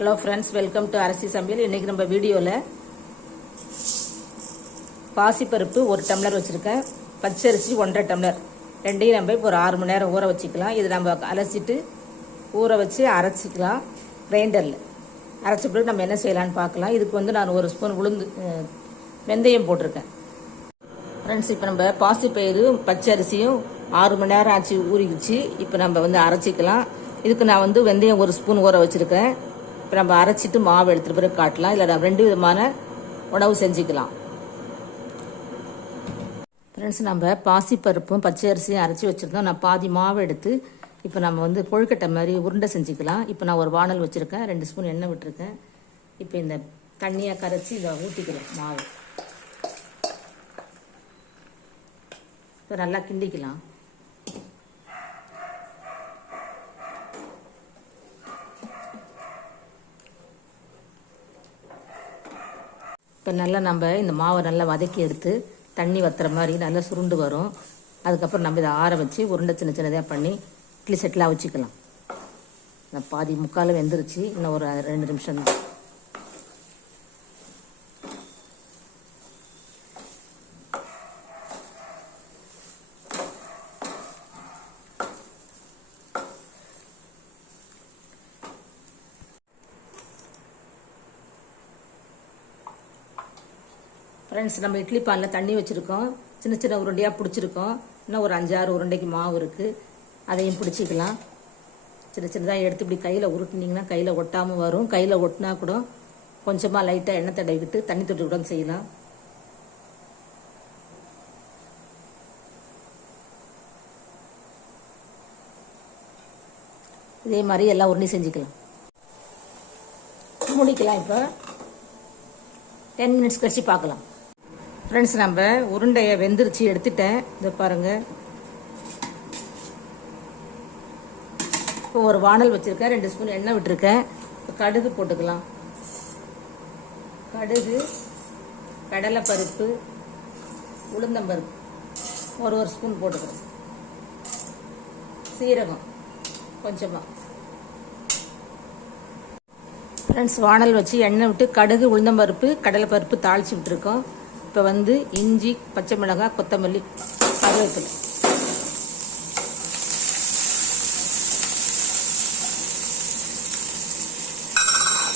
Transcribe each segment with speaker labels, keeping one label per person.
Speaker 1: Hello friends welcome to Arasi சமையல் இன்றைக்கி நம்ம வீடியோவில் பாசிப்பருப்பு ஒரு டம்ளர் வச்சுருக்கேன். பச்சரிசி ஒன்றரை டம்ளர். ரெண்டையும் நம்ம இப்போ ஒரு ஆறு மணி நேரம் ஊற வச்சுக்கலாம். இது நம்ம அலசிட்டு ஊற வச்சு அரைச்சிக்கலாம். கிரைண்டரில். அரைச்ச பிறகு நம்ம என்ன செய்யலாம்னு பார்க்கலாம். இதுக்கு வந்து நான் ஒரு ஸ்பூன் உளுந்து வெந்தயம் போட்டிருக்கேன். ஃப்ரெண்ட்ஸ் இப்போ நம்ம பாசிப்பயிறு பச்சரிசியும் ஆறு மணி நேரம் ஆச்சு ஊறிக்கிச்சு இப்போ நம்ம வந்து அரைச்சிக்கலாம். இதுக்கு நான் வந்து வெந்தயம் ஒரு ஸ்பூன் ஊற வச்சுருக்கேன். இப்போ நம்ம அரைச்சிட்டு மாவு எடுத்துகிட்டு பிறகு காட்டலாம். இல்லை நம்ம ரெண்டு விதமான உணவு செஞ்சுக்கலாம். ஃப்ரெண்ட்ஸ் நம்ம பாசிப்பருப்பும் பச்சை அரிசியும் அரைச்சி வச்சுருந்தோம். நான் பாதி மாவு எடுத்து இப்போ நம்ம வந்து கொழுக்கட்டை மாதிரி உருண்டை செஞ்சுக்கலாம். இப்போ நான் ஒரு வானல் வச்சுருக்கேன். ரெண்டு ஸ்பூன் எண்ணெய் விட்டுருக்கேன். இப்போ இந்த தண்ணியை கரைச்சி இதை ஊற்றிக்கிறேன் மாவு. இப்போ நல்லா கிண்டிக்கலாம். இப்போ நல்லா நம்ம இந்த மாவை நல்லா வதக்கி எடுத்து தண்ணி வத்துற மாதிரி நல்லா சுருண்டு வரும். அதுக்கப்புறம் நம்ம இதை ஆற வச்சு உருண்டை சின்ன சின்னதாக பண்ணி இட்லி செட்டிலாக வச்சுக்கலாம் பாதி முக்கால் வெந்துருச்சு. இன்னும் ஒரு ரெண்டு நிமிஷம் தான் ஃப்ரெண்ட்ஸ் நம்ம இட்லி பானில் தண்ணி வச்சுருக்கோம். சின்ன சின்ன உருண்டையாக பிடிச்சிருக்கோம். இன்னும் ஒரு அஞ்சாறு உருண்டைக்கு மாவு இருக்குது அதையும் பிடிச்சிக்கலாம். சின்ன சின்னதாக எடுத்து இப்படி கையில் உருட்டினீங்கன்னா கையில் ஒட்டாமல் வரும். கையில் ஒட்டினா கூட கொஞ்சமாக லைட்டாக எண்ணெய் தடவிட்டு தண்ணி தொட்டு கூட செய்யலாம். இதே மாதிரி எல்லா உருண்டையும் செஞ்சுக்கலாம். முடிக்கலாம் இப்போ. டென் மினிட்ஸ் கழிச்சு பார்க்கலாம். ஃப்ரெண்ட்ஸ் நம்ம உருண்டையை வெந்துருச்சு எடுத்துட்டேன். இதை பாருங்கள் இப்போ ஒரு வானல் வச்சுருக்கேன் ரெண்டு ஸ்பூன் எண்ணெய் விட்டுருக்கேன். இப்போ கடுகு போட்டுக்கலாம். கடுகு கடலைப்பருப்பு உளுந்தம்பருப்பு. ஒரு ஒரு ஸ்பூன் போட்டுக்கலாம். சீரகம் கொஞ்சமாக ஃப்ரெண்ட்ஸ் வானல் வச்சு எண்ணெய் விட்டு கடுகு உளுந்தம்பருப்பு கடலைப்பருப்பு தாளிச்சு விட்டுருக்கோம். இப்போ வந்து இஞ்சி பச்சை மிளகாய் கொத்தமல்லி கருவேப்பிலை.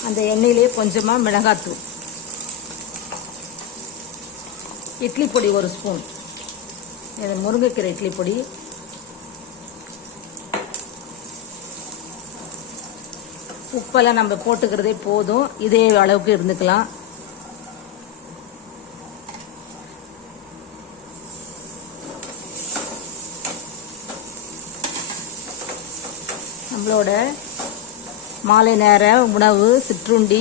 Speaker 1: அந்த எண்ணெயிலே கொஞ்சமாக மிளகாத்தூள். இட்லி பொடி ஒரு ஸ்பூன். இது முருங்கைக்கீரை இட்லி பொடி. உப்பெல்லாம் நம்ம போட்டுக்கிறதே போதும். இதே அளவுக்கு இருந்துக்கலாம். நம்மளோட மாலை நேர உணவு சிற்றுண்டி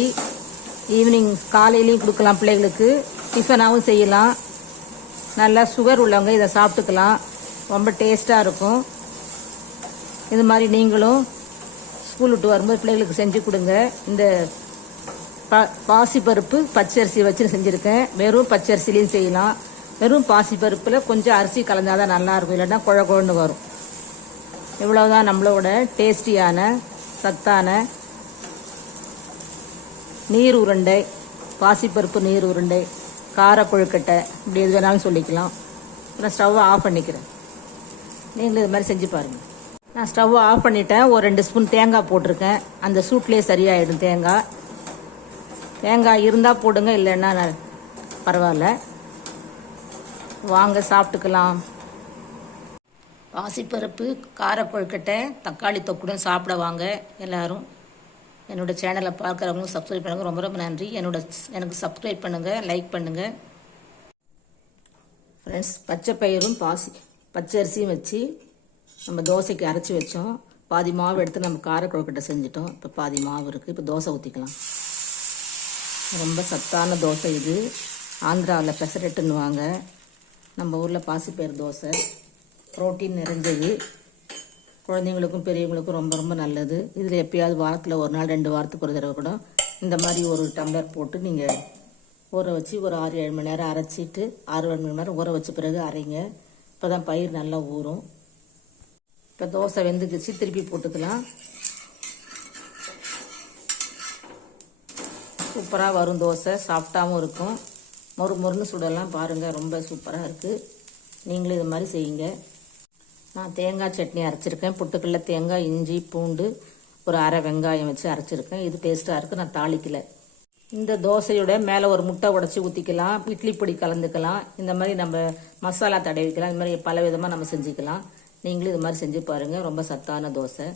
Speaker 1: ஈவினிங் காலையிலையும் கொடுக்கலாம் பிள்ளைகளுக்கு. டிஃபனாகவும் செய்யலாம். நல்லா சுகர் உள்ளவங்க இதை சாப்பிட்டுக்கலாம். ரொம்ப டேஸ்ட்டாக இருக்கும். இது மாதிரி நீங்களும் ஸ்கூல் விட்டு வரும்போது பிள்ளைகளுக்கு செஞ்சு கொடுங்க. இந்த பா பாசிப்பருப்பு பச்சரிசி வச்சு செஞ்சுருக்கேன். வெறும் பச்சரிசிலையும் செய்யலாம். வெறும் பாசிப்பருப்பில் கொஞ்சம் அரிசி கலந்தால் தான் நல்லாயிருக்கும் இல்லைன்னா குழ குழன்னு வரும். இவ்வளவுதான் நம்மளோட டேஸ்டியான சத்தான நீர் உருண்டை பாசிப்பருப்பு நீர் உருண்டை கார கொழுக்கட்டை இப்படி எது வேணாலும் சொல்லிக்கலாம். நான் ஸ்டவ்வை ஆஃப் பண்ணிக்கிறேன். நீங்களும் இது மாதிரி செஞ்சு பாருங்கள் நான் ஸ்டவ்வை ஆஃப் பண்ணிட்டேன். ஒரு ரெண்டு ஸ்பூன் தேங்காய் போட்டிருக்கேன். அந்த சூட்லேயே சரியாயிடும் தேங்காய். தேங்காய் இருந்தால் போடுங்க இல்லைன்னா நான் பரவாயில்ல. வாங்க சாப்பிட்டுக்கலாம். பாசிப்பருப்பு காரக்கொழுக்கட்டை தக்காளி தொக்குடன் சாப்பிட வாங்க எல்லாரும். என்னோட சேனலை பார்க்குறவங்களும் சப்ஸ்கிரைப் பண்ணுங்கள் ரொம்ப ரொம்ப நன்றி. என்னோட எனக்கு சப்ஸ்கிரைப் பண்ணுங்கள் லைக் பண்ணுங்கள் ஃப்ரெண்ட்ஸ் பச்சை பயிரும் பாசி பச்சை அரிசியும் வச்சு நம்ம தோசைக்கு அரைச்சி வச்சோம். பாதி மாவு எடுத்து நம்ம காரக்கொழுக்கட்டை செஞ்சிட்டோம். இப்போ பாதி மாவு இருக்குது இப்போ தோசை ஊற்றிக்கலாம் ரொம்ப சத்தான தோசை இது. ஆந்திராவில் பெசரெட்டுன்னுவாங்க. நம்ம ஊரில் பாசிப்பயிறு தோசை. ப்ரோட்டீன் நிறைஞ்சது. குழந்தைங்களுக்கும் பெரியவங்களுக்கும் ரொம்ப ரொம்ப நல்லது. இதில் எப்பயாவது வாரத்தில் ஒரு நாள் ரெண்டு வாரத்துக்கு ஒரு தடவை கூட இந்த மாதிரி ஒரு டம்ளர் போட்டு நீங்கள் ஊற வச்சு ஒரு ஆறு ஏழு மணி நேரம் அரைச்சிட்டு ஆறு ஏழு மணி நேரம் ஊற வச்ச பிறகு அரைங்க. இப்போ தான் பயிர் நல்லா ஊறும். இப்போ தோசை வெந்துக்குச்சு திருப்பி போட்டுக்கலாம். சூப்பராக வரும் தோசை சாஃப்டாகவும் இருக்கும். மொறு மொறுன்னு சுடலாம் பாருங்கள் ரொம்ப சூப்பராக இருக்குது நீங்களும் இது மாதிரி செய்யுங்க. நான் தேங்காய் சட்னி அரைச்சிருக்கேன். புட்டுக்கல்ல தேங்காய் இஞ்சி பூண்டு ஒரு அரை வெங்காயம் வச்சு அரைச்சிருக்கேன். இது டேஸ்ட்டாக இருக்குது நான் தாளிக்கல. இந்த தோசையோட மேலே ஒரு முட்டை உடச்சி ஊற்றிக்கலாம் இட்லி பொடி கலந்துக்கலாம். இந்த மாதிரி நம்ம மசாலா தடவிக்கலாம். இந்த மாதிரி பல விதமாக நம்ம செஞ்சுக்கலாம். நீங்களும் இது மாதிரி செஞ்சு பாருங்கள் ரொம்ப சத்தான தோசை.